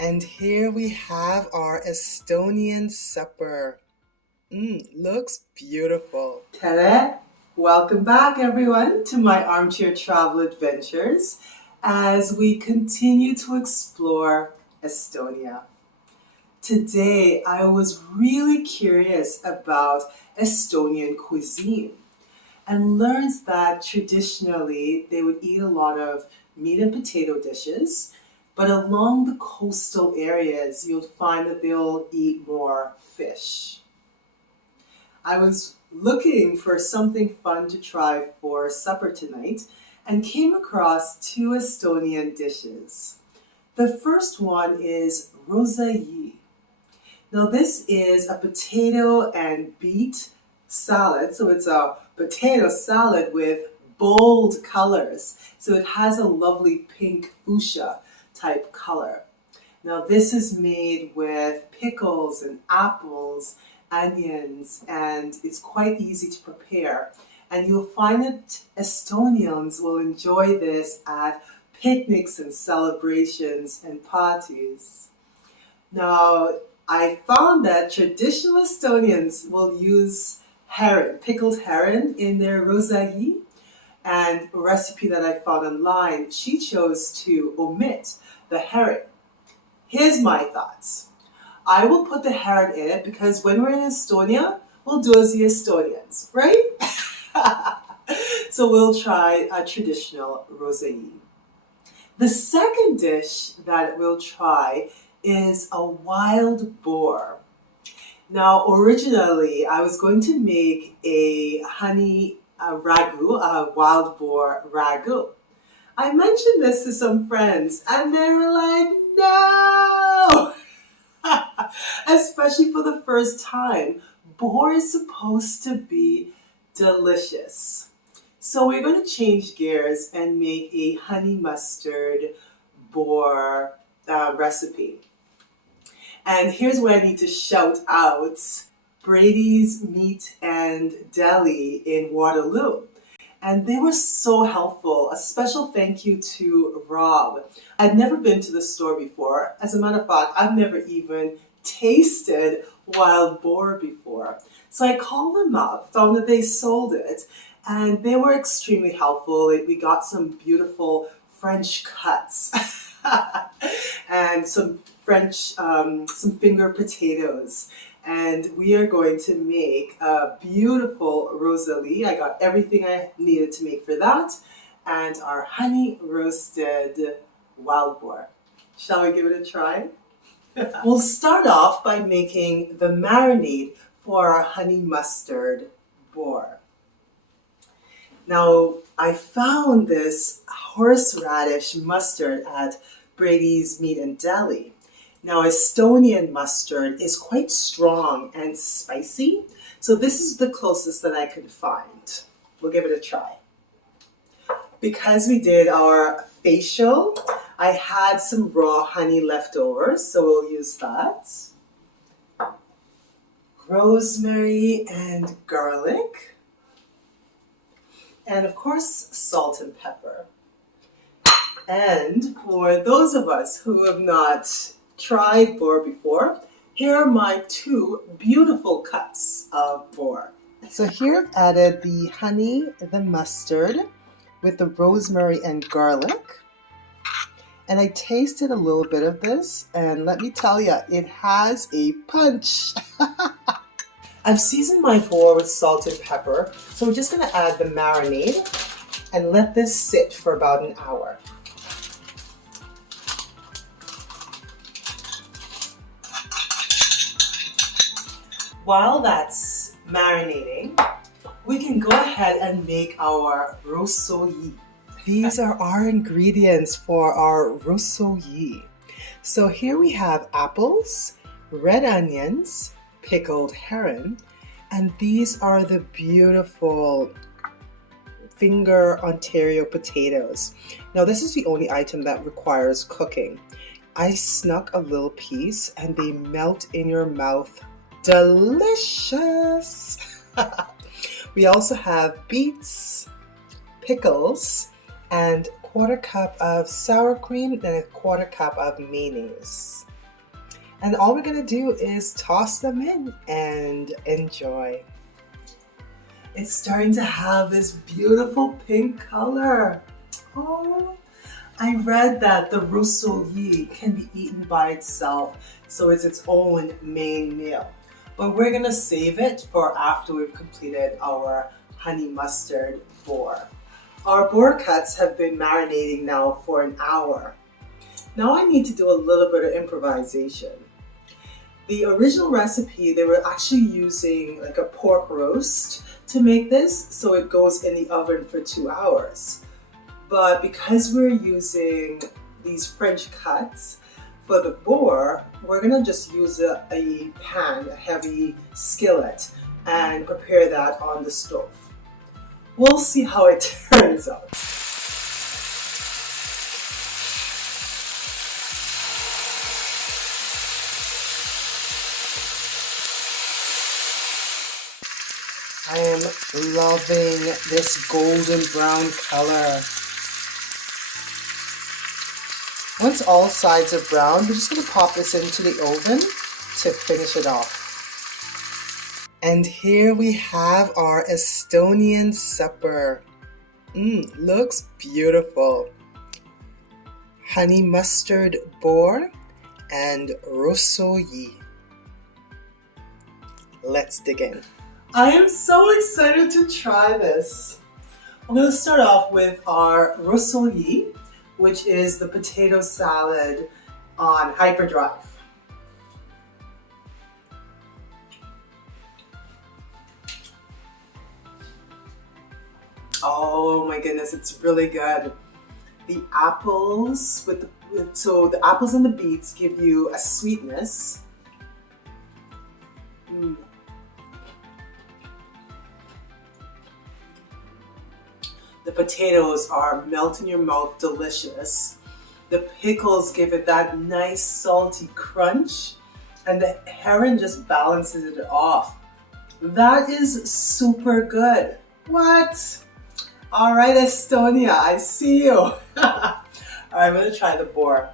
And here we have our Estonian supper. Looks beautiful. Ta-da! Welcome back, everyone, to my armchair travel adventures as we continue to explore Estonia. Today, I was really curious about Estonian cuisine and learned that traditionally they would eat a lot of meat and potato dishes, but along the coastal areas, you'll find that they'll eat more fish. I was looking for something fun to try for supper tonight and came across two Estonian dishes. The first one is Rosolje. Now this is a potato and beet salad. So it's a potato salad with bold colors. So it has a lovely pink fuchsia type color. Now this is made with pickles and apples, onions, and it's quite easy to prepare. And you'll find that Estonians will enjoy this at picnics and celebrations and parties. Now, I found that traditional Estonians will use herring, pickled herring in their rosolje, and a recipe that I found online, she chose to omit the herring. Here's my thoughts. I will put the herring in it because when we're in Estonia, we'll do as the Estonians, right? So we'll try a traditional rosolje. The second dish that we'll try is a wild boar. Now, originally, I was going to make a honey ragu, a wild boar ragu. I mentioned this to some friends, and they were like, no! Especially for the first time. Boar is supposed to be delicious. So we're going to change gears and make a honey mustard boar recipe. And here's where I need to shout out Brady's Meat and Deli in Waterloo. And they were so helpful. A special thank you to Rob. I'd never been to the store before. As a matter of fact, I've never even tasted wild boar before. So I called them up, found that they sold it, and they were extremely helpful. We got some beautiful French cuts and some some finger potatoes. And we are going to make a beautiful rosolje. I got everything I needed to make for that. And our honey roasted wild boar. Shall we give it a try? We'll start off by making the marinade for our honey mustard boar. Now, I found this horseradish mustard at Brady's Meat and Deli. Now, Estonian mustard is quite strong and spicy, so this is the closest that I could find. We'll give it a try. Because we did our facial, I had some raw honey left over, so we'll use that. Rosemary and garlic. And of course, salt and pepper. And for those of us who have not tried boar before, here are my two beautiful cuts of boar. So here I've added the honey, the mustard, with the rosemary and garlic. And I tasted a little bit of this, and let me tell you, it has a punch. I've seasoned my boar with salt and pepper, so we're just going to add the marinade and let this sit for about an hour. While that's marinating, we can go ahead and make our rosolje. These are our ingredients for our rosolje. So here we have apples, red onions, pickled herring, and these are the beautiful finger Ontario potatoes. Now this is the only item that requires cooking. I snuck a little piece and they melt in your mouth. Delicious! We also have beets, pickles, and 1/4 cup of sour cream and 1/4 cup of mayonnaise. And all we're gonna do is toss them in and enjoy. It's starting to have this beautiful pink color. Oh, I read that the Rosolje can be eaten by itself, so it's its own main meal. But we're gonna save it for after we've completed our Honey Mustard Boar. Our boar cuts have been marinating now for an hour. Now I need to do a little bit of improvisation. The original recipe, they were actually using like a pork roast to make this, so it goes in the oven for 2 hours. But because we're using these French cuts for the boar, we're gonna just use a pan, a heavy skillet, and prepare that on the stove. We'll see how it turns out. I am loving this golden brown color. Once all sides are brown, we're just going to pop this into the oven to finish it off. And here we have our Estonian supper. Looks beautiful. Honey Mustard Boar and Rosolje. Let's dig in. I am so excited to try this. I'm going to start off with our Rosolje, which is the potato salad on hyperdrive. Oh my goodness, it's really good. The apples so the apples and the beets give you a sweetness. The potatoes are melt in your mouth, delicious. The pickles give it that nice salty crunch, and the herring just balances it off. That is super good. What? All right, Estonia, I see you. All right, I'm gonna try the boar.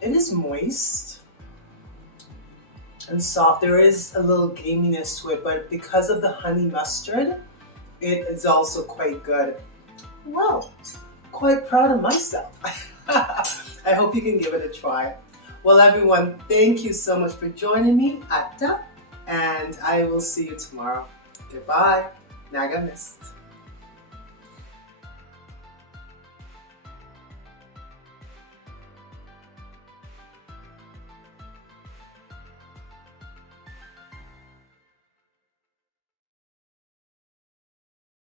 It is moist and soft. There is a little gaminess to it, but because of the honey mustard, it is also quite good. Wow, quite proud of myself. I hope you can give it a try. Well, everyone, thank you so much for joining me, Atta, and I will see you tomorrow. Goodbye. Naga mist.